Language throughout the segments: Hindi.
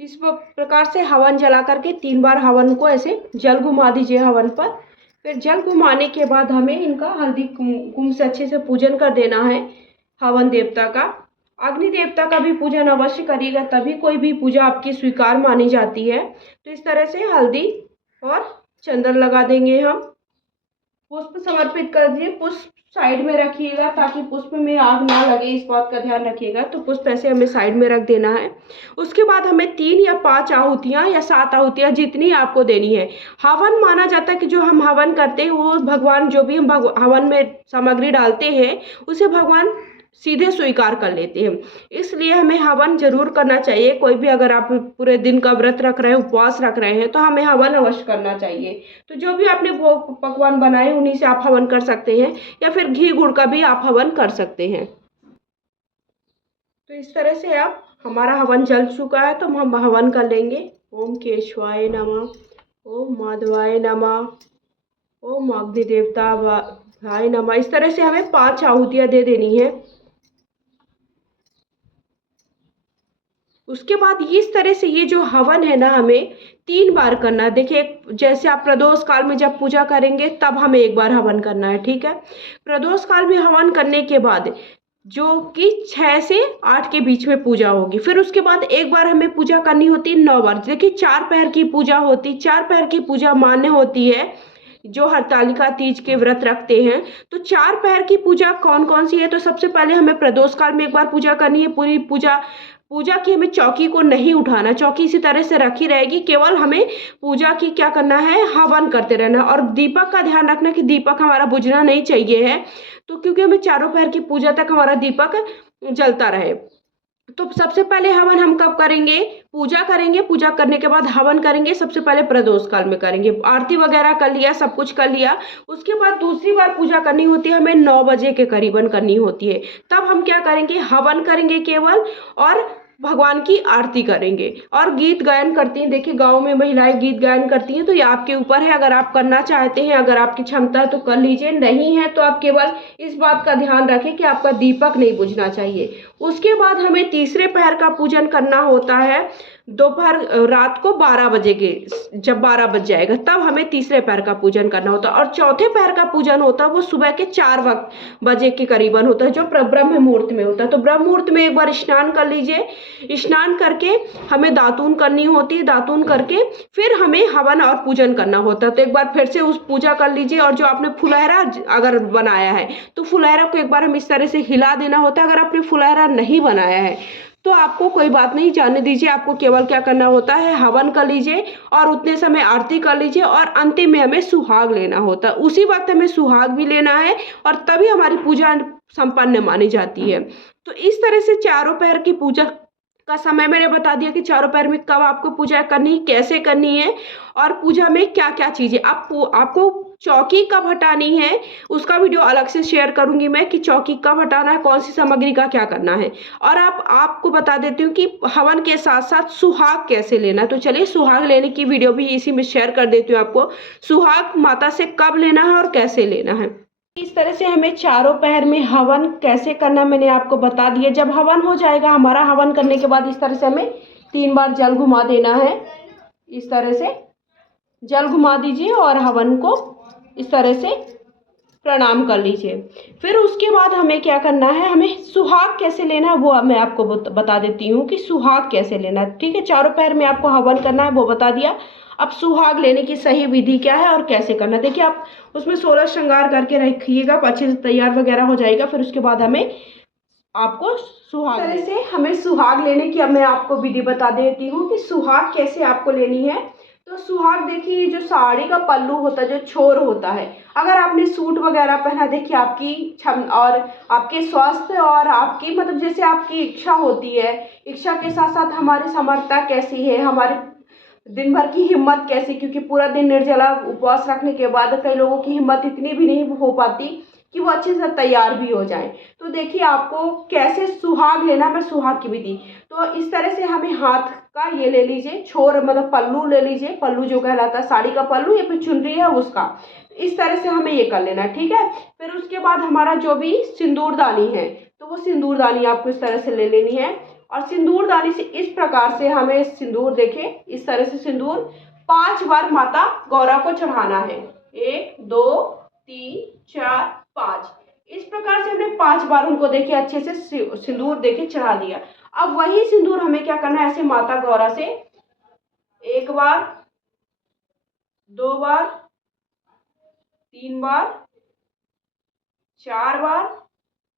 इस प्रकार से हवन जला करके 3 बार हवन को ऐसे जल घुमा दीजिए हवन पर। फिर जल घुमाने के बाद हमें इनका हल्दी कुमकुम से अच्छे से पूजन कर देना है हवन देवता का। अग्नि देवता का भी पूजन अवश्य करिएगा, तभी कोई भी पूजा आपकी स्वीकार मानी जाती है। तो इस तरह से हल्दी और चंदन लगा देंगे हम। पुष्प समर्पित कर दिए, पुष्प साइड में रखिएगा ताकि पुष्प में आग ना लगे, इस बात का ध्यान रखिएगा। तो पुष्प ऐसे हमें साइड में रख देना है। उसके बाद हमें 3 या 5 आहुतियाँ या 7 आहुतियाँ जितनी आपको देनी है। हवन माना जाता है कि जो हम हवन करते हैं वो भगवान, जो भी हम हवन में सामग्री डालते हैं उसे भगवान सीधे स्वीकार कर लेते हैं। इसलिए हमें हवन जरूर करना चाहिए। कोई भी, अगर आप पूरे दिन का व्रत रख रहे हैं, उपवास रख रहे हैं, तो हमें हवन अवश्य करना चाहिए। तो जो भी आपने भोग पकवान बनाए उन्हीं से आप हवन कर सकते हैं, या फिर घी गुड़ का भी आप हवन कर सकते हैं। तो इस तरह से आप, हमारा हवन जल चुका है तो हम हवन कर लेंगे। ओम केशवाय नमः, ओम माधवाय नमः, ओम अग्नि देवताय नमः। इस तरह से हमें 5 आहुतियाँ दे देनी है। उसके बाद इस तरह से ये जो हवन है ना, हमें 3 बार करना है। देखिए, जैसे आप प्रदोष काल में जब पूजा करेंगे तब हमें 1 बार हवन करना है, ठीक है। प्रदोष काल में हवन करने के बाद जो कि 6 से 8 के बीच में पूजा होगी। फिर उसके बाद 1 बार हमें पूजा करनी होती है 9 बार। देखिए, 4 पहर की पूजा होती, 4 पहर की पूजा मान्य होती है जो हरतालिका तीज के व्रत रखते हैं। तो 4 पहर की पूजा कौन कौन सी है? तो सबसे पहले हमें प्रदोष काल में 1 बार पूजा करनी है। पूरी पूजा की हमें चौकी को नहीं उठाना, चौकी इसी तरह से रखी रहेगी। केवल हमें पूजा की क्या करना है, हवन करते रहना। और दीपक का ध्यान रखना कि दीपक हमारा बुझना नहीं चाहिए है, तो क्योंकि हमें चारों पहर की पूजा तक हमारा दीपक जलता रहे। तो सबसे पहले हवन हम कब करेंगे? पूजा करेंगे, पूजा करने के बाद हवन करेंगे। सबसे पहले प्रदोष काल में करेंगे, आरती वगैरह कर लिया, सब कुछ कर लिया। उसके बाद दूसरी बार पूजा करनी होती है हमें 9 बजे के करीबन करनी होती है। तब हम क्या करेंगे, हवन करेंगे केवल, और भगवान की आरती करेंगे और गीत गायन करती हैं। देखिए, गांव में महिलाएं गीत गायन करती हैं। तो ये आपके ऊपर है, अगर आप करना चाहते हैं, अगर आपकी क्षमता है तो कर लीजिए, नहीं है तो आप केवल इस बात का ध्यान रखें कि आपका दीपक नहीं बुझना चाहिए। उसके बाद हमें तीसरे पहर का पूजन करना होता है दोपहर, रात को 12 बजे के, जब 12 बज जाएगा तब हमें तीसरे पहर का पूजन करना होता है। और चौथे पहर का पूजन होता है वो सुबह के 4 बजे के करीबन होता है, जो ब्रह्म मुहूर्त में होता है। तो ब्रह्म मुहूर्त में 1 बार स्नान कर लीजिए। स्नान करके हमें दातून करनी होती है, दातून करके फिर हमें हवन और पूजन करना होता है। तो 1 बार फिर से उस पूजा कर लीजिए। और जो आपने फुलहरा अगर बनाया है तो फुलहरा को 1 बार हम इस तरह से हिला देना होता है। अगर आपने फुलहरा नहीं बनाया है तो आपको कोई बात नहीं, जाने दीजिए। आपको केवल क्या करना होता है, हवन कर लीजिए और उतने समय आरती कर लीजिए। और अंतिम में हमें सुहाग लेना होता है, उसी वक्त हमें सुहाग भी लेना है और तभी हमारी पूजा संपन्न मानी जाती है। तो इस तरह से चारों पहर की पूजा का समय मैंने बता दिया कि चारों पहर में कब आपको पूजा करनी है, कैसे करनी है, और पूजा में क्या क्या चीजें आपको चौकी कब हटानी है, उसका वीडियो अलग से शेयर करूंगी मैं कि चौकी कब हटाना है, कौन सी सामग्री का क्या करना है। और आपको बता देती हूँ कि हवन के साथ साथ सुहाग कैसे लेना है। तो चलिए, सुहाग लेने की वीडियो भी इसी में शेयर कर देती हूँ आपको। सुहाग माता से कब लेना है और कैसे लेना है। इस तरह से हमें चारों पहर में हवन कैसे करना मैंने आपको बता दिया। जब हवन हो जाएगा हमारा, हवन करने के बाद इस तरह से हमें 3 बार जल घुमा देना है। इस तरह से जल घुमा दीजिए और हवन को इस तरह से प्रणाम कर लीजिए। फिर उसके बाद हमें क्या करना है, हमें सुहाग कैसे लेना है वो मैं आपको बता देती हूँ कि सुहाग कैसे लेना है। ठीक है, चारों पहर में आपको हवन करना है वो बता दिया। अब सुहाग लेने की सही विधि क्या है और कैसे करना है, देखिए आप उसमें 16 श्रृंगार करके रखिएगा, अच्छे से तैयार वगैरह हो जाएगा। फिर उसके बाद हमें आपको सुहाग, तरह से हमें सुहाग लेने की अब मैं आपको विधि बता देती हूँ कि सुहाग कैसे आपको लेनी है। तो सुहाग, देखिए जो साड़ी का पल्लू होता है, जो छोर होता है, अगर आपने सूट वगैरह पहना, देखिए आपकी क्षम और आपके स्वास्थ्य और आपकी मतलब जैसे आपकी इच्छा होती है, इच्छा के साथ साथ हमारी समर्थता कैसी है, हमारे दिन भर की हिम्मत कैसी, क्योंकि पूरा दिन निर्जला उपवास रखने के बाद कई लोगों की हिम्मत इतनी भी नहीं हो पाती कि वो अच्छे से तैयार भी हो जाए। तो देखिए आपको कैसे सुहाग लेना, मैं सुहाग की विधि, तो इस तरह से हमें हाथ का ये ले लीजिए, छोर मतलब पल्लू ले लीजिए, पल्लू जो कहलाता है साड़ी का पल्लू या फिर चुनरी है उसका, इस तरह से हमें ये कर लेना है। ठीक है, फिर उसके बाद हमारा जो भी सिंदूरदानी है तो वो सिंदूरदानी आपको इस तरह से ले लेनी है। और सिंदूर दानी से इस प्रकार से हमें सिंदूर, देखें इस तरह से सिंदूर 5 बार माता गौरा को चढ़ाना है। 1 2 3 4 5, इस प्रकार से हमने 5 बार उनको देखिए अच्छे से सिंदूर देखिए चढ़ा दिया। अब वही सिंदूर हमें क्या करना है, ऐसे माता गौरा से 1 बार, 2 बार, 3 बार, 4 बार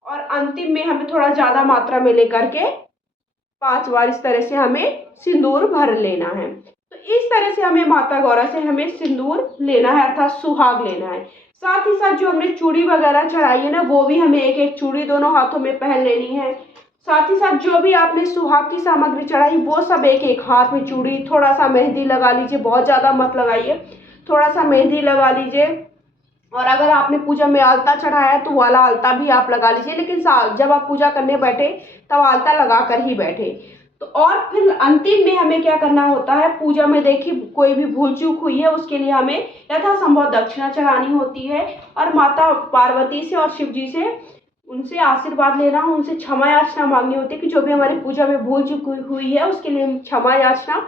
और अंतिम में हमें थोड़ा ज्यादा मात्रा में लेकर के 5 बार इस तरह से हमें सिंदूर भर लेना है। तो इस तरह से हमें माता गौरा से हमें सिंदूर लेना है, अर्थात सुहाग लेना है। साथ ही साथ जो हमने चूड़ी वगैरह चढ़ाई है ना, वो भी हमें एक एक चूड़ी दोनों हाथों में पहन लेनी है। साथ ही साथ जो भी आपने सुहाग की सामग्री चढ़ाई वो सब एक एक हाथ में चूड़ी, थोड़ा सा मेहंदी लगा लीजिए, बहुत ज़्यादा मत लगाइए, थोड़ा सा मेहंदी लगा लीजिए। और अगर आपने पूजा में आलता चढ़ाया है तो वाला आलता भी आप लगा लीजिए, लेकिन जब आप पूजा करने बैठे तब आलता लगा कर ही बैठे। तो और फिर अंतिम में हमें क्या करना होता है, पूजा में देखिए कोई भी भूल चूक हुई है उसके लिए हमें यथासंभव दक्षिणा चढ़ानी होती है और माता पार्वती से और शिव जी से उनसे आशीर्वाद लेना, उनसे क्षमा याचना मांगनी होती है कि जो भी हमारी पूजा में भूल चूक हुई है उसके लिए क्षमा याचना,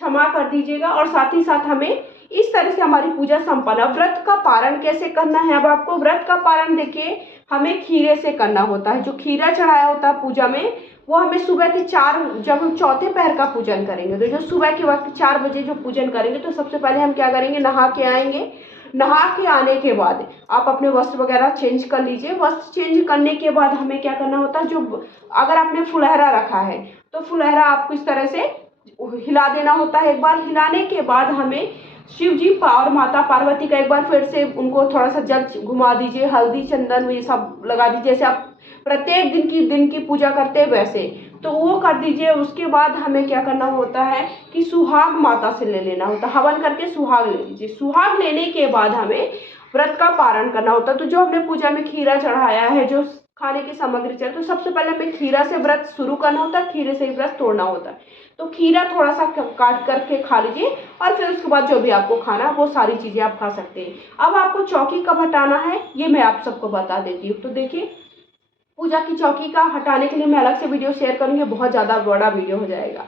क्षमा कर दीजिएगा। और साथ ही साथ हमें इस तरह से हमारी पूजा संपन्न। व्रत का पारण कैसे करना है, अब आपको व्रत का पारण देखिए हमें खीरे से करना होता है। जो खीरा चढ़ाया होता है पूजा में वो हमें सुबह के 4, जब हम चौथे पहर का पूजन करेंगे तो जो सुबह के वक्त 4 बजे जो पूजन करेंगे तो सबसे पहले हम क्या करेंगे, नहा के आएंगे। नहा के आने के बाद आप अपने वस्त्र वगैरह चेंज कर लीजिए। वस्त्र चेंज करने के बाद हमें क्या करना होता है, जो अगर आपने फुलहरा रखा है तो फुलहरा आपको इस तरह से हिला देना होता है। एक बार हिलाने के बाद हमें शिव जी और माता पार्वती का एक बार फिर से उनको थोड़ा सा जल घुमा दीजिए, हल्दी चंदन ये सब लगा दीजिए, जैसे आप प्रत्येक दिन की पूजा करते हैं वैसे, तो वो कर दीजिए। उसके बाद हमें क्या करना होता है कि सुहाग माता से ले लेना होता है, हवन करके सुहाग ले लीजिए। सुहाग लेने के बाद हमें व्रत का पारण करना होता है। तो जो हमने पूजा में खीरा चढ़ाया है, जो खाने की सामग्री चाहिए, तो सबसे पहले हमें खीरा से व्रत शुरू करना होता है, खीरे से ही व्रत तोड़ना होता है। तो खीरा थोड़ा सा काट करके खा लीजिए और फिर उसके बाद जो भी आपको खाना है वो सारी चीज़ें आप खा सकते हैं। अब आपको चौकी कब हटाना है ये मैं आप सबको बता देती हूँ। तो देखिए पूजा की चौकी का हटाने के लिए मैं अलग से वीडियो शेयर करूँगी, बहुत ज़्यादा बड़ा वीडियो हो जाएगा।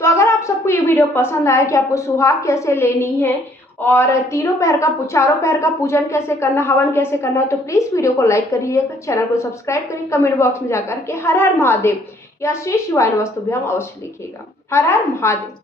तो अगर आप सबको ये वीडियो पसंद आया कि आपको सुहाग कैसे लेनी है और चारों पहर का पूजन कैसे करना, हवन कैसे करना, तो प्लीज़ वीडियो को लाइक करिएगा, चैनल को सब्सक्राइब करिए, कमेंट बॉक्स में जाकर के हर हर महादेव या श्री शिवाय नमस्तुभ्यम अवश्य लिखिएगा। हर हर महादेव।